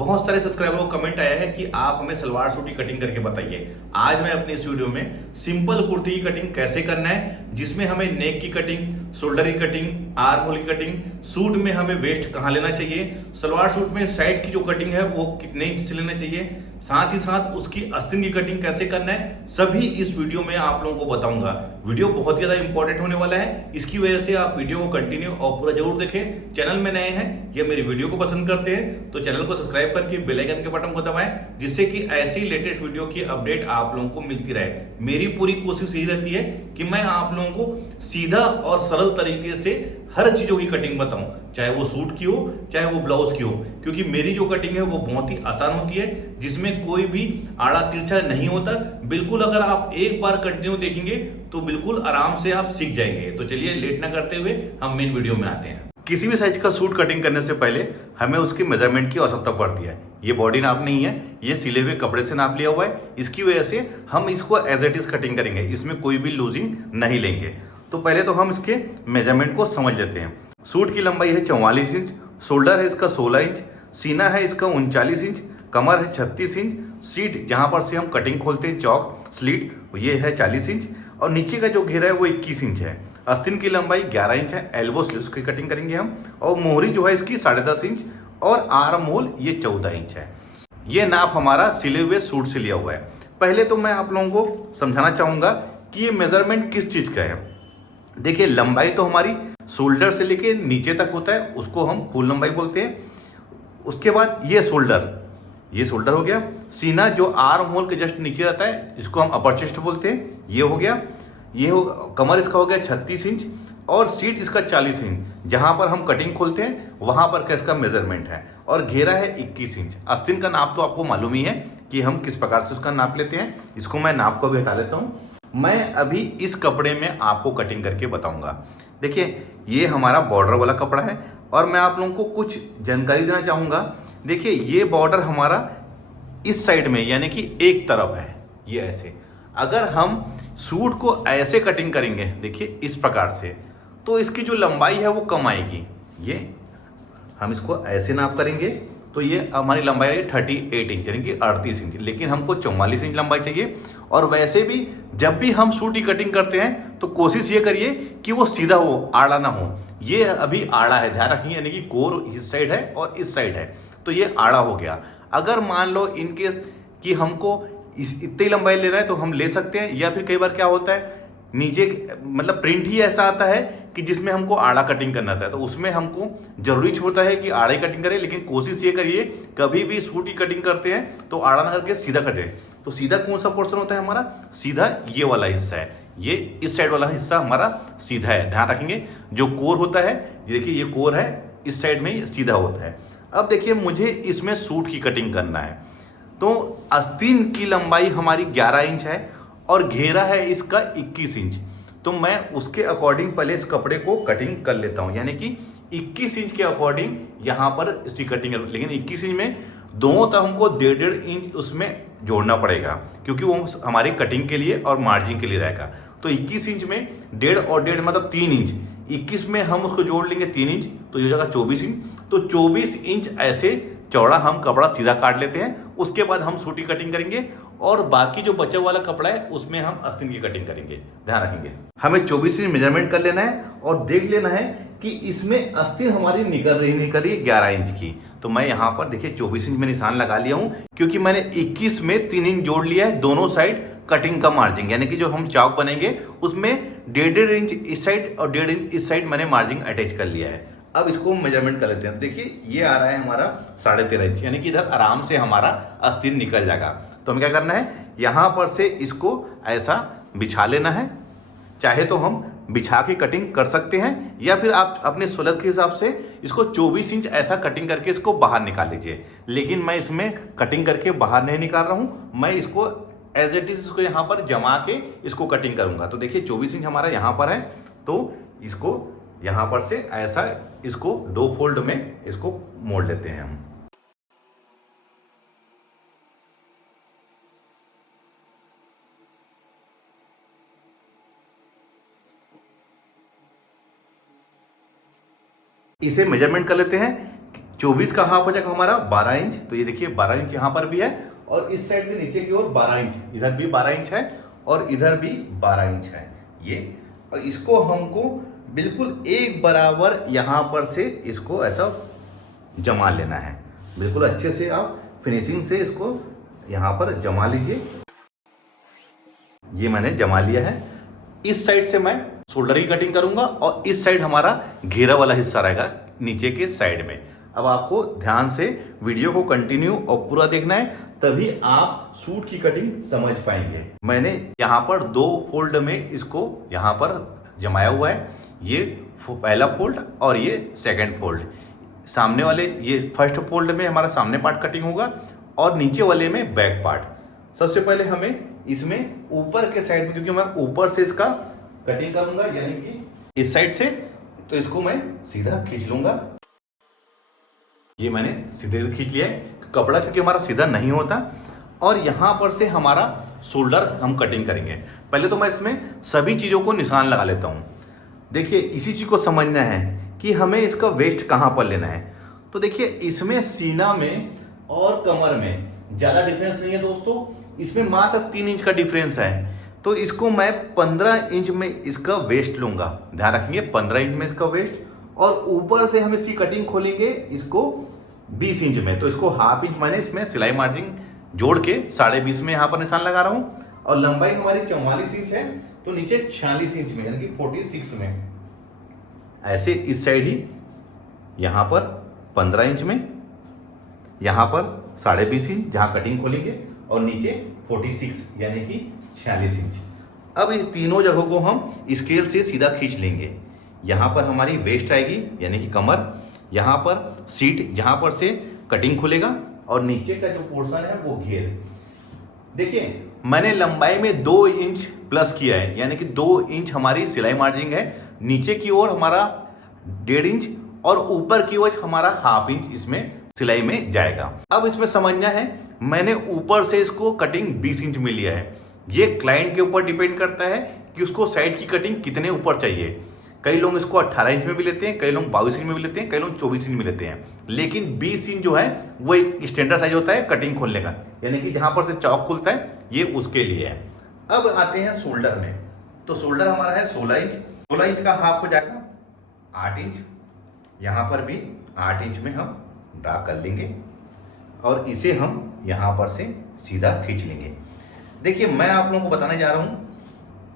बहुत सारे सब्सक्राइबर को कमेंट आया है कि आप हमें सलवार सूट की कटिंग करके बताइए। आज मैं अपने इस वीडियो में सिंपल कुर्ती की कटिंग कैसे करना है, जिसमें हमें नेक की कटिंग, शोल्डर की कटिंग, आर्म होल की कटिंग, सूट में हमें वेस्ट कहाँ लेना चाहिए, सलवार सूट में साइड की जो कटिंग है वो कितने इंच से लेना चाहिए, साथ ही साथ उसकी आस्तीन की कटिंग कैसे करना है, सभी इस वीडियो में आप लोगों को बताऊंगा। वीडियो बहुत ज्यादा इंपॉर्टेंट होने वाला है, इसकी वजह से आप वीडियो को कंटिन्यू और पूरा जरूर देखें। चैनल में नए हैं या मेरी वीडियो को पसंद करते हैं तो चैनल को सब्सक्राइब करके बेल आइकन के बटन को दबाएं, जिससे कि ऐसी लेटेस्ट वीडियो की अपडेट आप लोगों को मिलती रहे। मेरी पूरी कोशिश यही रहती है कि मैं आप लोगों को सीधा और सरल तरीके से हर चीजों की कटिंग बताऊं, चाहे वो सूट की हो चाहे वो ब्लाउज की हो, क्योंकि मेरी जो कटिंग है वो बहुत ही आसान होती है, जिसमें कोई भी आड़ा तिरछा नहीं होता। बिल्कुल अगर आप एक बार कंटिन्यू देखेंगे तो बिल्कुल आराम से आप सीख जाएंगे। तो चलिए लेट ना करते हुए हम मेन वीडियो में आते हैं। किसी भी साइज का सूट कटिंग करने से पहले हमें उसकी मेजरमेंट की आवश्यकता पड़ती है। ये बॉडी नाप नहीं है, ये सिले हुए कपड़े से नाप लिया हुआ है। इसकी वजह से हम इसको एज इट इज कटिंग करेंगे, इसमें कोई भी लूजिंग नहीं लेंगे। तो पहले तो हम इसके मेजरमेंट को समझ लेते हैं। सूट की लंबाई है 44 इंच, शोल्डर है इसका 16 इंच, सीना है इसका 39 इंच, कमर है 36 इंच, सीट जहां पर से हम कटिंग खोलते हैं चौक स्लीट ये है 40 इंच, और नीचे का जो घेरा है वो 21 इंच है। आस्तीन की लंबाई 11 इंच है, एल्बो स्लीव्स की कटिंग करेंगे हम, और मोहरी जो है इसकी 10.5 इंच, और आर्म होल ये 14 इंच है। ये नाप हमारा सिले हुए सूट से लिया हुआ है। पहले तो मैं आप लोगों को समझाना चाहूंगा कि ये मेजरमेंट किस चीज का है। देखिए, लंबाई तो हमारी शोल्डर से लेके नीचे तक होता है, उसको हम फुल लंबाई बोलते हैं। उसके बाद ये शोल्डर हो गया। सीना जो आर्म होल के जस्ट नीचे रहता है इसको हम अपर चेस्ट बोलते हैं, ये हो गया। कमर इसका हो गया 36 इंच, और सीट इसका 40 इंच। जहां पर हम कटिंग खोलते हैं वहां पर का इसका मेजरमेंट है, और घेरा है 21 इंच। आस्तीन का नाप तो आपको मालूम ही है कि हम किस प्रकार से उसका नाप लेते हैं। इसको मैं नाप को भी हटा लेता हूँ। मैं अभी इस कपड़े में आपको कटिंग करके बताऊंगा। देखिए, ये हमारा बॉर्डर वाला कपड़ा है, और मैं आप लोगों को कुछ जानकारी देना चाहूंगा। देखिए, ये बॉर्डर हमारा इस साइड में यानी कि एक तरफ है, ये ऐसे। अगर हम सूट को ऐसे कटिंग करेंगे, देखिए इस प्रकार से, तो इसकी जो लंबाई है वो कम आएगी। ये हम इसको ऐसे नाप करेंगे तो ये हमारी लंबाई है 38 इंच यानी कि 38 इंच, लेकिन हमको 44 इंच लंबाई चाहिए। और वैसे भी जब भी हम सूट की कटिंग करते हैं तो कोशिश ये करिए कि वो सीधा हो, आड़ा ना हो। ये अभी आड़ा है, ध्यान रखिए, यानी कि कोर इस साइड है और इस साइड है, तो ये आड़ा हो गया। अगर मान लो इनकेस कि हमको इतनी लंबाई लेना है तो हम ले सकते हैं, या फिर कई बार क्या होता है नीचे मतलब प्रिंट ही ऐसा आता है कि जिसमें हमको आड़ा कटिंग करना था, तो उसमें हमको जरूरी होता है कि आड़े कटिंग करें। लेकिन कोशिश ये करिए कभी भी सूट की कटिंग करते हैं तो आड़ा ना करके सीधा कटें। तो सीधा कौन सा पोर्शन होता है हमारा? सीधा ये वाला हिस्सा है, ये इस साइड वाला हिस्सा हमारा सीधा है, ध्यान रखेंगे। जो कोर होता है, ये देखिए ये कोर है, इस साइड में सीधा होता है। अब देखिए, मुझे इसमें सूट की कटिंग करना है, तो आस्तीन की लंबाई हमारी 11 इंच है और घेरा है इसका 21 इंच। तो मैं उसके अकॉर्डिंग पहले इस कपड़े को कटिंग कर लेता हूं, यानी कि 21 इंच के अकॉर्डिंग यहां पर इसकी कटिंग है। लेकिन 21 इंच में दोनों तरफ हमको 1.5 इंच उसमें जोड़ना पड़ेगा, क्योंकि वो हमारी कटिंग के लिए और मार्जिन के लिए रहेगा। तो 21 इंच में 1.5 और 1.5 मतलब 3 इंच। 21 में हम उसको जोड़ लेंगे 3 इंच, तो ये हो जाएगा 24 इंच। तो 24 इंच ऐसे चौड़ा हम कपड़ा सीधा काट लेते हैं। उसके बाद हम सूट की कटिंग करेंगे, और बाकी जो बचा वाला कपड़ा है उसमें हम आस्तीन की कटिंग करेंगे। ध्यान रखेंगे, हमें 24 इंच मेजरमेंट कर लेना है और देख लेना है कि इसमें आस्तीन हमारी निकल रही 11 इंच की। तो मैं यहाँ पर देखिए 24 इंच में निशान लगा लिया हूँ, क्योंकि मैंने 21 में 3 इंच जोड़ लिया है दोनों साइड कटिंग का मार्जिन, यानी कि जो हम चौक बनेंगे उसमें 1.5 इंच इस साइड और 1.5 इंच इस साइड मैंने मार्जिन अटैच कर लिया है। अब इसको मेजरमेंट कर लेते हैं। देखिए, ये आ रहा है हमारा 13.5 इंच, यानी कि इधर आराम से हमारा आस्तीन निकल जाएगा। तो हमें क्या करना है, यहाँ पर से इसको ऐसा बिछा लेना है। चाहे तो हम बिछा के कटिंग कर सकते हैं, या फिर आप अपने सूरत के हिसाब से इसको 24 इंच ऐसा कटिंग करके इसको बाहर निकाल लीजिए। लेकिन मैं इसमें कटिंग करके बाहर नहीं निकाल रहा हूँ, मैं इसको एज इट इज इसको यहाँ पर जमा के इसको कटिंग करूँगा। तो देखिए 24 इंच हमारा यहाँ पर है, तो इसको यहाँ पर से ऐसा इसको 2 फोल्ड में इसको मोड़ लेते हैं हम। इसे मेजरमेंट कर लेते हैं 24 का हाफ हो जाएगा हमारा 12 इंच। तो ये देखिए 12 इंच यहाँ पर भी है और इस साइड भी नीचे की ओर 12 इंच, इधर भी 12 इंच है और इधर भी 12 इंच है ये। और इसको हमको बिल्कुल एक बराबर यहाँ पर से इसको ऐसा जमा लेना है, बिल्कुल अच्छे से आप फिनिशिंग से इसको यहाँ पर जमा लीजिए। ये मैंने जमा लिया है। इस साइड से मैं शोल्डर की कटिंग करूंगा और इस साइड हमारा घेरा वाला हिस्सा रहेगा नीचे के साइड में। अब आपको ध्यान से वीडियो को कंटिन्यू और पूरा देखना है, तभी आप सूट की कटिंग समझ पाएंगे। मैंने यहाँ पर 2 फोल्ड में इसको यहाँ पर जमाया हुआ है, ये पहला फोल्ड और ये सेकंड फोल्ड। सामने वाले ये फर्स्ट फोल्ड में हमारा सामने पार्ट कटिंग होगा और नीचे वाले में बैक पार्ट। सबसे पहले हमें इसमें ऊपर के साइड में, क्योंकि मैं ऊपर से इसका कटिंग करूंगा यानी कि इस साइड से, तो इसको मैं सीधा खींच लूंगा। ये मैंने सीधे खींच लिया है कपड़ा, क्योंकि हमारा सीधा नहीं होता। और यहाँ पर से हमारा शोल्डर हम कटिंग करेंगे। पहले तो मैं इसमें सभी चीज़ों को निशान लगा लेता हूँ। देखिए इसी चीज़ को समझना है कि हमें इसका वेस्ट कहाँ पर लेना है। तो देखिए इसमें सीना में और कमर में ज़्यादा डिफरेंस नहीं है दोस्तों, इसमें मात्र 3 इंच का डिफरेंस है। तो इसको मैं 15 इंच में इसका वेस्ट लूँगा, ध्यान रखेंगे 15 इंच में इसका वेस्ट। और ऊपर से हम इसकी कटिंग खोलेंगे इसको 20 इंच में। तो इसको हाफ इंच मैंने इसमें सिलाई मार्जिन जोड़ के 20.5 में यहाँ पर निशान लगा रहा हूँ। और लंबाई हमारी 44 इंच है, तो नीचे 46 इंच में यानी कि 46 में ऐसे इस साइड ही यहाँ पर 15 इंच में, यहाँ पर 20.5 इंच जहाँ कटिंग खोलेंगे और नीचे 46 यानी कि 46 इंच। अब इन तीनों जगहों को हम स्केल से सीधा खींच लेंगे। यहाँ पर हमारी वेस्ट आएगी यानी कि कमर, यहाँ पर सीट जहाँ पर से कटिंग खुलेगा और नीचे का जो पोर्शन है वो घेर। देखिए मैंने लंबाई में 2 इंच प्लस किया है, यानी कि 2 इंच हमारी सिलाई मार्जिन है। नीचे की ओर हमारा 1.5 इंच और ऊपर की ओर हमारा हाफ इंच इसमें सिलाई में जाएगा। अब इसमें समझना है, मैंने ऊपर से इसको कटिंग 20 इंच में लिया है। ये क्लाइंट के ऊपर डिपेंड करता है कि उसको साइड की कटिंग कितने ऊपर चाहिए। कई लोग इसको 18 इंच में भी लेते हैं, कई लोग 22 इंच में भी लेते हैं, कई लोग 24 इंच में लेते हैं। लेकिन 20 इंच जो है वो एक स्टैंडर्ड साइज होता है कटिंग खोलने का, यानी कि जहाँ पर से चौक खुलता है ये उसके लिए है। अब आते हैं शोल्डर में। तो शोल्डर हमारा है 16 इंच। 16 इंच का हाफ हो जाएगा 8 इंच। यहाँ पर भी 8 इंच में हम ड्रा कर लेंगे और इसे हम यहाँ पर से सीधा खींच लेंगे। देखिए मैं आप लोगों को बताने जा रहा हूँ,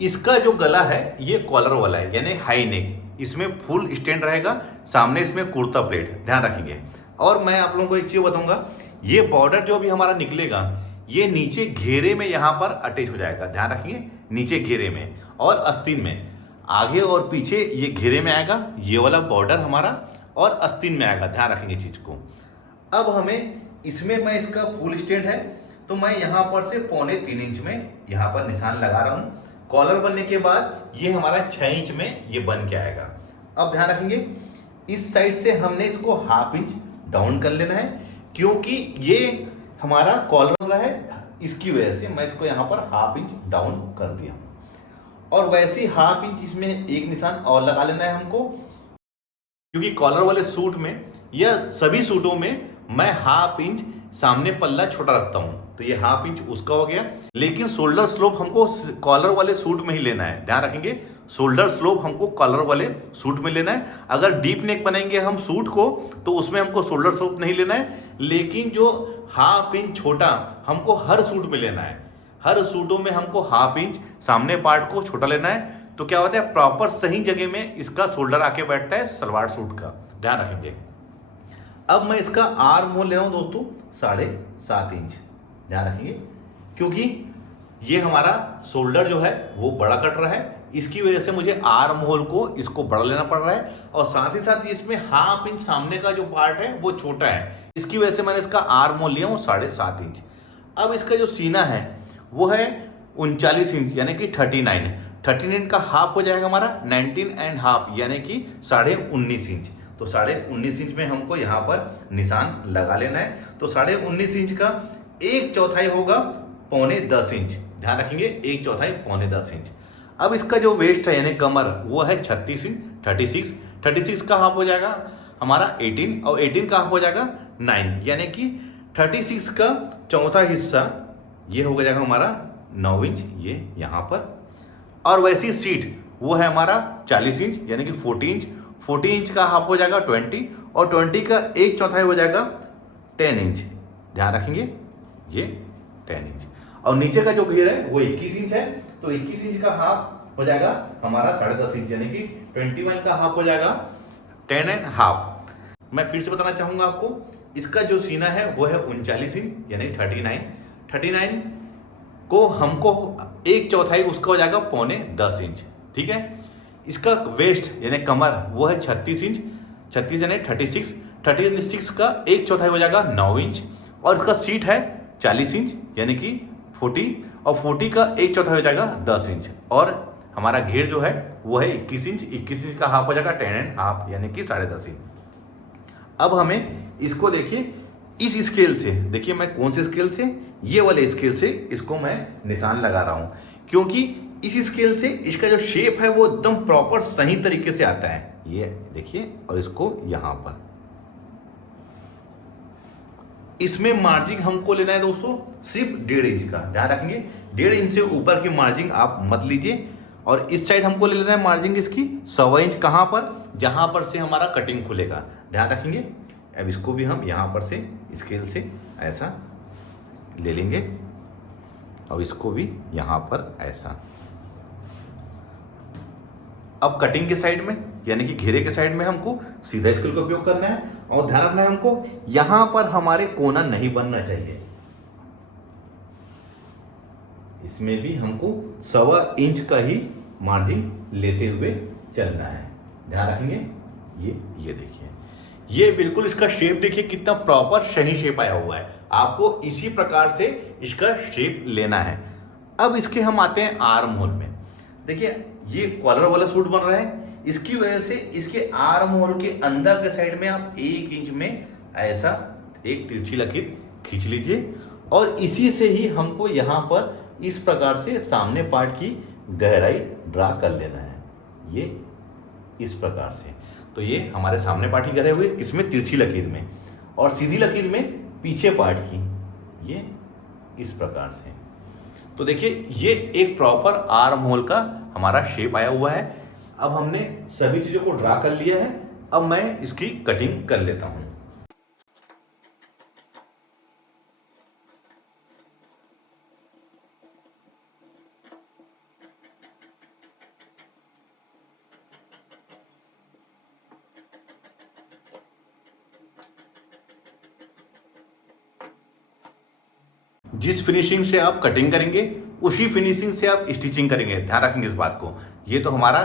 इसका जो गला है ये कॉलर वाला है यानी हाई नेक। इसमें फुल स्टैंड रहेगा, सामने इसमें कुर्ता प्लेट, ध्यान रखेंगे। और मैं आप लोगों को एक चीज़ बताऊंगा, ये बॉर्डर जो भी हमारा निकलेगा ये नीचे घेरे में यहाँ पर अटैच हो जाएगा, ध्यान रखिए नीचे घेरे में और आस्तीन में। आगे और पीछे ये घेरे में आएगा ये वाला बॉर्डर हमारा और आस्तीन में आएगा, ध्यान रखेंगे चीज़ को। अब हमें इसमें मैं इसका फुल स्टैंड है तो मैं यहाँ पर से 2.25 इंच में यहाँ पर निशान लगा रहा हूँ। कॉलर बनने के बाद ये हमारा 6 इंच में ये बन के आएगा। अब ध्यान रखेंगे इस साइड से हमने इसको हाफ इंच डाउन कर लेना है, क्योंकि ये हमारा कॉलर है, इसकी वजह से मैं इसको यहाँ पर हाफ इंच डाउन कर दिया। और वैसे ही हाफ इंच इसमें एक निशान और लगा लेना है हमको, क्योंकि कॉलर वाले सूट में या सभी सूटों में मैं हाफ इंच सामने पल्ला छोटा रखता हूं, तो ये हाफ इंच उसका हो गया। लेकिन शोल्डर स्लोप हमको कॉलर वाले सूट में ही लेना है, ध्यान रखेंगे शोल्डर स्लोप हमको कॉलर वाले सूट में लेना है। अगर डीप नेक बनाएंगे हम सूट को तो उसमें हमको शोल्डर स्लोप नहीं लेना है, लेकिन जो हाफ इंच छोटा हमको हर सूट में लेना है। हर सूटों में हमको हाफ इंच सामने पार्ट को छोटा लेना है, तो क्या होता है प्रॉपर सही जगह में इसका शोल्डर आके बैठता है सलवार सूट का, ध्यान रखेंगे। अब मैं इसका आर्म होल ले रहा हूं दोस्तों 7.5 इंच, ध्यान रखेंगे, क्योंकि ये हमारा शोल्डर जो है वो बड़ा कट रहा है, इसकी वजह से मुझे आर्म होल को इसको बड़ा लेना पड़ रहा है। और साथ ही साथ इसमें हाफ इंच सामने का जो पार्ट है वो छोटा है, इसकी वजह से मैंने इसका आर्म होल लिया हूँ 7.5 इंच। अब इसका जो सीना है वो है 39 इंच यानी कि 13 इंच का हाफ हो जाएगा हमारा 19.5 यानी कि 19.5 इंच। तो 19.5 इंच में हमको यहाँ पर निशान लगा लेना है। तो 19.5 इंच का 1/4 होगा 9.25 इंच, ध्यान रखेंगे 1/4 9.25 इंच। अब इसका जो वेस्ट है यानी कमर वो है 36 इंच 36 का हाफ हो जाएगा हमारा 18 और 18 का हाफ हो जाएगा 9, यानी कि 36 का चौथा हिस्सा ये हो जाएगा हमारा 9 इंच, ये यहाँ पर। और वैसी सीट वो है हमारा 40 इंच, यानी कि 40 इंच का हाफ हो जाएगा 20, और 20 का एक चौथाई हो जाएगा 10 इंच। ध्यान रखेंगे ये 10 इंच। और नीचे का जो घेर है वो 21 इंच है, तो 21 इंच का हाफ हो जाएगा हमारा 10.5 इंच, यानी कि 21 का हाफ हो जाएगा 10.5। मैं फिर से बताना चाहूंगा आपको, इसका जो सीना है वो है 39 इंच, यानी 39 को हमको एक चौथाई उसका हो जाएगा 9.25 इंच। ठीक है। इसका वेस्ट यानी कमर वो है 36 इंच, 36 यानी 36 का एक चौथाई हो जाएगा 9 इंच। और इसका सीट है 40 इंच, यानी कि 40, और 40 का एक चौथाई हो जाएगा 10 इंच। और हमारा घेर जो है वो है 21 इंच, 21 इंच का हाफ हो जाएगा 10.5, यानी कि 10.5 इंच। अब हमें इसको देखिए इस स्केल से, देखिए मैं कौन से स्केल से, ये वाले स्केल से इसको मैं निशान लगा रहा हूं, क्योंकि इस स्केल से इसका जो शेप है वो एकदम प्रॉपर सही तरीके से आता है। ये देखिए, और इसको यहां पर इसमें मार्जिन हमको लेना है दोस्तों सिर्फ 1.5 इंच का। ध्यान रखेंगे 1.5 इंच से ऊपर की मार्जिन आप मत लीजिए। और इस साइड हमको ले लेना है मार्जिन इसकी 1.25 इंच, कहां पर, जहां पर से हमारा कटिंग खुलेगा। ध्यान रखेंगे। अब इसको भी हम यहां पर से स्केल से ऐसा ले लेंगे, और इसको भी यहां पर ऐसा। अब कटिंग के साइड में यानी कि घेरे के साइड में हमको सीधा स्केल का उपयोग करना है, और ध्यान रखना है हमको यहां पर हमारे कोना नहीं बनना चाहिए। इसमें भी हमको 1.25 इंच का ही मार्जिन लेते हुए चलना है। ध्यान रखेंगे। ये देखिए, ये बिल्कुल इसका शेप देखिए कितना प्रॉपर सही शेप आया हुआ है। आपको इसी प्रकार से इसका शेप लेना है। अब इसके हम आते हैं आर्म होल में। देखिए ये कॉलर वाला सूट बन रहा है, इसकी वजह से इसके आर्म होल के अंदर के साइड में आप 1 इंच में ऐसा एक तिरछी लकीर खींच लीजिए, और इसी से ही हमको यहाँ पर इस प्रकार से सामने पार्ट की गहराई ड्रा कर लेना है। ये इस प्रकार से, तो ये हमारे सामने पार्ट की गहराई हुई किसमें, तिरछी लकीर में, और सीधी लकीर में पीछे पार्ट की, ये इस प्रकार से। तो देखिए ये एक प्रॉपर आर्म होल का हमारा शेप आया हुआ है। अब हमने सभी चीजों को ड्रा कर लिया है, अब मैं इसकी कटिंग कर लेता हूं। जिस फिनिशिंग से आप कटिंग करेंगे उसी फिनिशिंग से आप स्टिचिंग करेंगे। ध्यान रखेंगे इस बात को। ये तो हमारा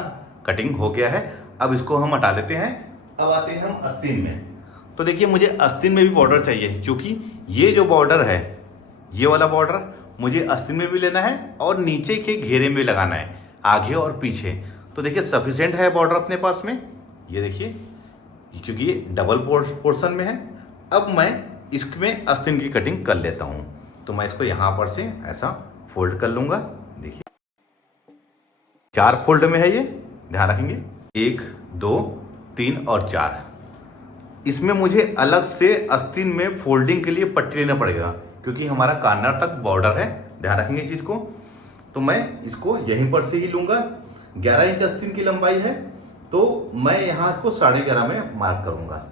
कटिंग हो गया है, अब इसको हम हटा लेते हैं। अब आते हैं हम आस्तीन में। तो देखिए मुझे आस्तीन में भी बॉर्डर चाहिए, क्योंकि ये जो बॉर्डर है, ये वाला बॉर्डर मुझे आस्तीन में भी लेना है और नीचे के घेरे में लगाना है, आगे और पीछे। तो देखिए सफिशिएंट है बॉर्डर अपने पास में, ये देखिए, क्योंकि ये डबल पोर्शन में है। अब मैं इसमें आस्तीन की कटिंग कर लेता हूँ। तो मैं इसको यहाँ पर से ऐसा फोल्ड कर लूँगा। देखिए 4 फोल्ड में है ये, ध्यान रखेंगे, 1 2 3 और 4। इसमें मुझे अलग से आस्तीन में फोल्डिंग के लिए पट्टी लेना पड़ेगा, क्योंकि हमारा कॉर्नर तक बॉर्डर है। ध्यान रखेंगे चीज़ को। तो मैं इसको यहीं पर से ही लूँगा। 11 इंच आस्तीन की लंबाई है, तो मैं यहाँ इसको 11.5 में मार्क करूँगा।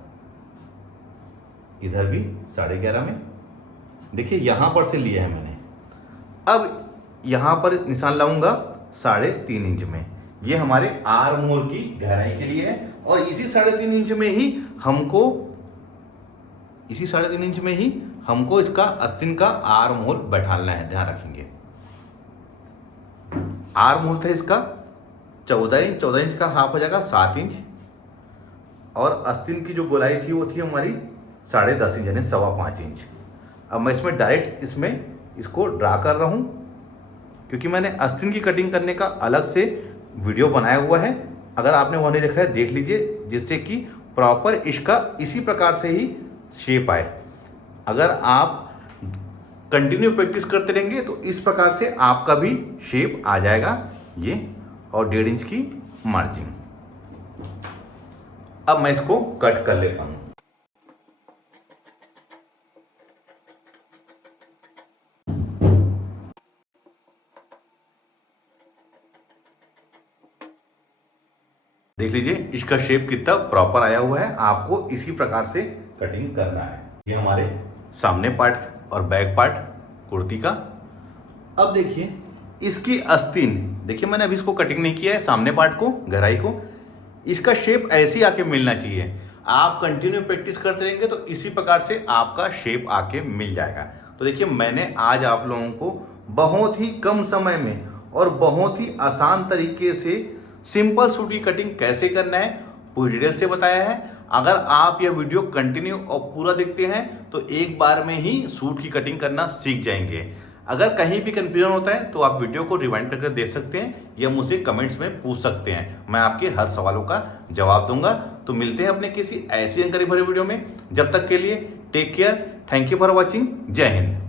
इधर भी 11.5 में, देखिए यहाँ पर से लिया है मैंने। अब यहाँ पर निशान लाऊंगा 3.5 इंच में। ये हमारे आर्म होल की गहराई के लिए है, और इसी 3.5 इंच में ही हमको इसका आस्तीन का आर्म होल बैठाना है। ध्यान रखेंगे आर्म होल था इसका 14 इंच का हाफ हो जाएगा 7 इंच, और आस्तीन की जो गोलाई थी वो थी हमारी 10.5 इंच, यानी 5.25 इंच। अब मैं इसमें डायरेक्ट इसको ड्रा कर रहा हूँ, क्योंकि मैंने आस्तीन की कटिंग करने का अलग से वीडियो बनाया हुआ है। अगर आपने वो नहीं देखा है देख लीजिए, जिससे कि प्रॉपर इसका इसी प्रकार से ही शेप आए। अगर आप कंटिन्यू प्रैक्टिस करते रहेंगे तो इस प्रकार से आपका भी शेप आ जाएगा। ये और 1.5 इंच की मार्जिन। अब मैं इसको कट कर लेता हूं। देख लीजिए इसका शेप कितना प्रॉपर आया हुआ है। आपको इसी प्रकार से कटिंग करना है। ये हमारे सामने पार्ट और बैक पार्ट कुर्ती का। अब देखिए इसकी आस्तीन, देखिए मैंने अभी इसको कटिंग नहीं किया है, सामने पार्ट को, गहराई को। इसका शेप ऐसे आके मिलना चाहिए। आप कंटिन्यू प्रैक्टिस करते रहेंगे तो इसी प्रकार से आपका शेप आके मिल जाएगा। तो देखिए मैंने आज आप लोगों को बहुत ही कम समय में और बहुत ही आसान तरीके से सिंपल सूट की कटिंग कैसे करना है पूरी डिटेल से बताया है। अगर आप यह वीडियो कंटिन्यू और पूरा देखते हैं तो एक बार में ही सूट की कटिंग करना सीख जाएंगे। अगर कहीं भी कंफ्यूजन होता है तो आप वीडियो को रिवाइंड करके देख सकते हैं या मुझसे कमेंट्स में पूछ सकते हैं। मैं आपके हर सवालों का जवाब दूंगा। तो मिलते हैं अपने किसी ऐसी जानकारी भरे वीडियो में। जब तक के लिए take care. Thank you for watching. Jai Hind.